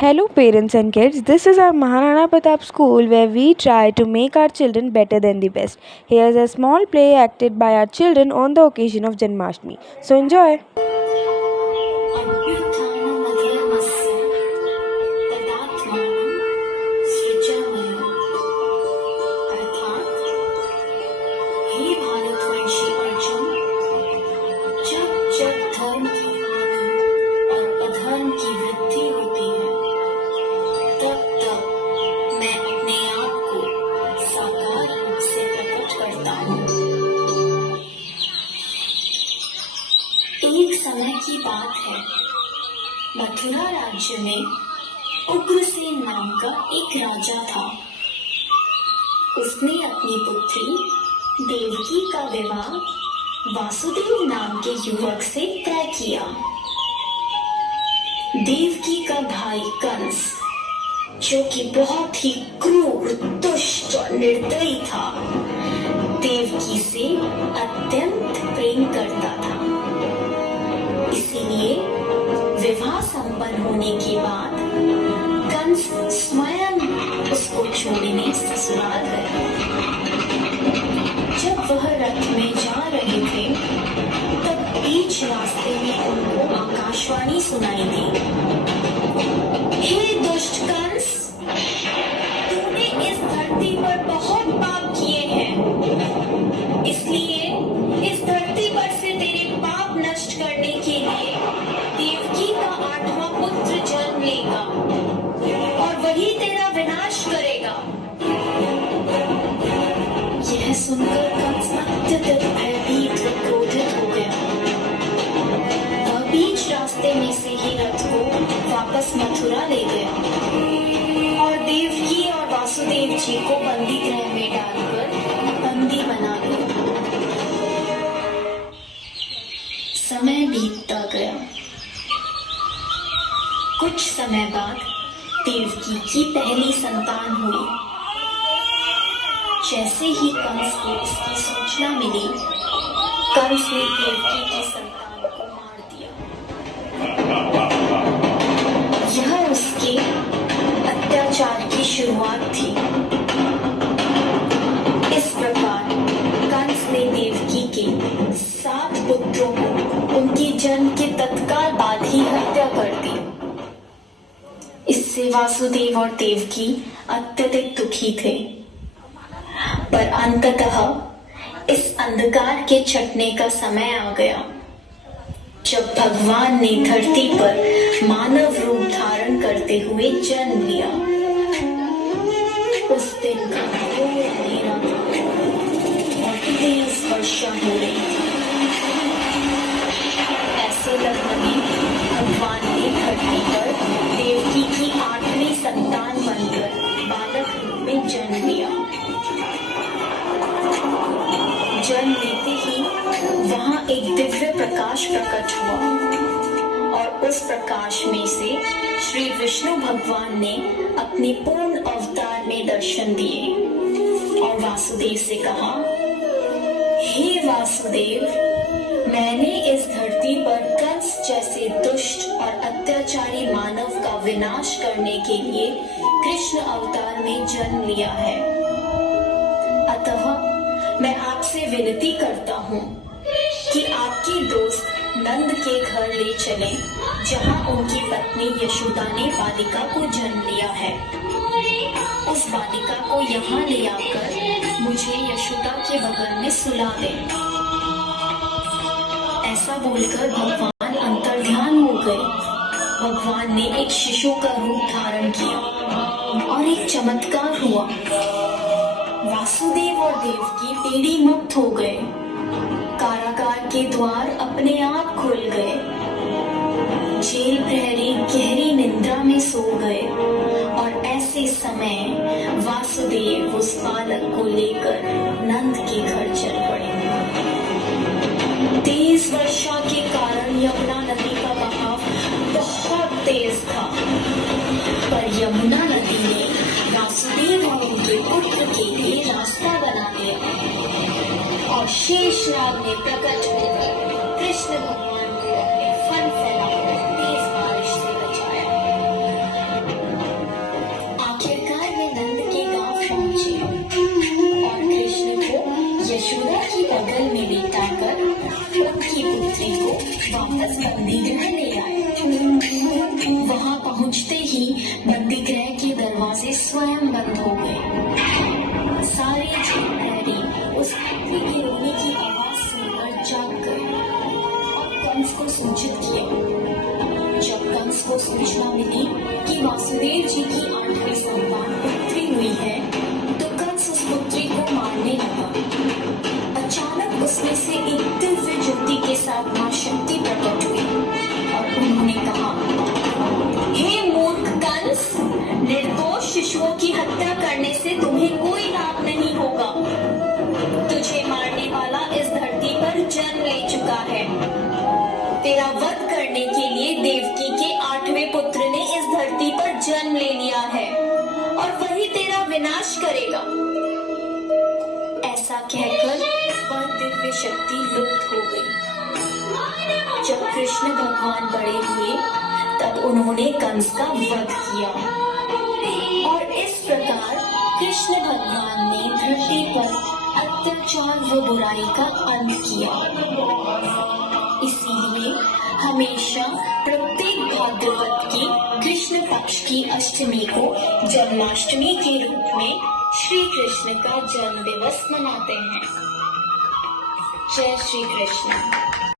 Hello, parents and kids. This is our Maharana Pratap school where we try to make our children better than the best. Here's a small play acted by our children on the occasion of Janmashtami. So enjoy. अभ्युत्थानमधर्मस्य तदात्मानं सृजाम्यहम्। अर्थात हे भारतवंशी अर्जुन, जब जब धर्म की हानि और अधर्म की वृद्धि होती है, तब तब मैं अपने आप को साकार रूप से प्रकट करता हूँ। एक समय की बात है, मथुरा राज्य में उग्रसेन नाम का एक राजा था। उसने अपनी पुत्री देवकी का विवाह वासुदेव नाम के युवक से तय किया। देवकी का भाई कंस, जो कि बहुत ही क्रूर, दुष्ट और निर्दयी था, देवकी से अत्यंत प्रेम करता था। इसीलिए विवाह संपन्न होने के बाद कंस स्वयं उसको छोड़ने ससुराल गया। जब वह रथ में जा रहे थे, तब बीच रास्ते में उनको आकाशवाणी सुनाई दी। हे दुष्ट कंस, तूने इस धरती पर बहुत पाप किए हैं, इसलिए इस धरती पर से तेरे पाप नष्ट करने के लिए देवकी का 8वां पुत्र जन्म लेगा और वही तेरा विनाश करेगा। यह सुनकर कंस अत्यधिक भयभीत व क्रोधित हो गया। वह बीच रास्ते में से ही रथ को वापस मथुरा ले गया और देवकी और वासुदेव जी को बंदी गृह में डालकर बंदी बना लिया। समय बीतता गया। कुछ समय बाद देवकी की पहली संतान हुई। जैसे ही कंस को इसकी सूचना मिली, कंस ने देवकी की संतान को मार दिया। यह उसके अत्याचार की शुरुआत थी। इस प्रकार कंस ने देवकी के 7 पुत्रों को उनके जन्म के तत्काल बाद ही हत्या कर दी। इससे वासुदेव और देवकी अत्यधिक दुखी थे। पर अंततः इस अंधकार के छटने का समय आ गया, जब भगवान ने धरती पर मानव रूप धारण करते हुए जन्म लिया। उस दिन का घोर अंधेरा था और तेज वर्षा हो रही थी। ऐसे लग्न में भगवान ने धरती पर देवकी की 8वीं संतान बनकर बालक रूप में जन्म लिया। जन्म लेते ही वहां एक दिव्य प्रकाश प्रकट हुआ और उस प्रकाश में से श्री विष्णु भगवान ने अपने पूर्ण अवतार में दर्शन दिए और वासुदेव से कहा, हे वासुदेव, मैंने इस धरती पर कंस जैसे दुष्ट और अत्याचारी मानव का विनाश करने के लिए कृष्ण अवतार में जन्म लिया है। अतः मैं आपसे विनती करता हूँ कि आपके दोस्त नंद के घर ले चलें, जहाँ उनकी पत्नी यशोदा ने बालिका को जन्म लिया है। उस बालिका को यहाँ ले आकर मुझे यशोदा के बगल में सुला दें। ऐसा बोलकर भगवान अंतर्ध्यान हो गए। भगवान ने एक शिशु का रूप धारण किया और एक चमत्कार हुआ। वासुदेव और देवकी पीड़ी मुक्त हो गए। कारागार के द्वार अपने आप खुल गए। जेल प्रहरी गहरी निद्रा में सो गए और ऐसे समय वासुदेव उस बालक को लेकर नंद के घर चल पड़े। तेज वर्षा के कारण यमुना नदी का बहाव बहुत तेज था, पर यमुना नदी ने वासुदेव और उनके पुत्र के लिए रास्ता बना दिया और शेषनाग ने प्रकट होकर कृष्ण भगवान को अपने फन फैलाकर तेज बारिश से बचाया। जन्म ले लिया है और वही तेरा विनाश करेगा। ऐसा कहकर वह दिव्य शक्ति लुप्त हो गई। जब कृष्ण भगवान बड़े हुए तब उन्होंने कंस का वध किया और इस प्रकार कृष्ण भगवान ने धरती पर अत्याचार व बुराई का अंत किया। इसीलिए हमेशा प्रत्येक भाद्रपद की कृष्ण पक्ष की अष्टमी को जन्माष्टमी के रूप में श्री कृष्ण का जन्म दिवस मनाते हैं। जय श्री कृष्ण।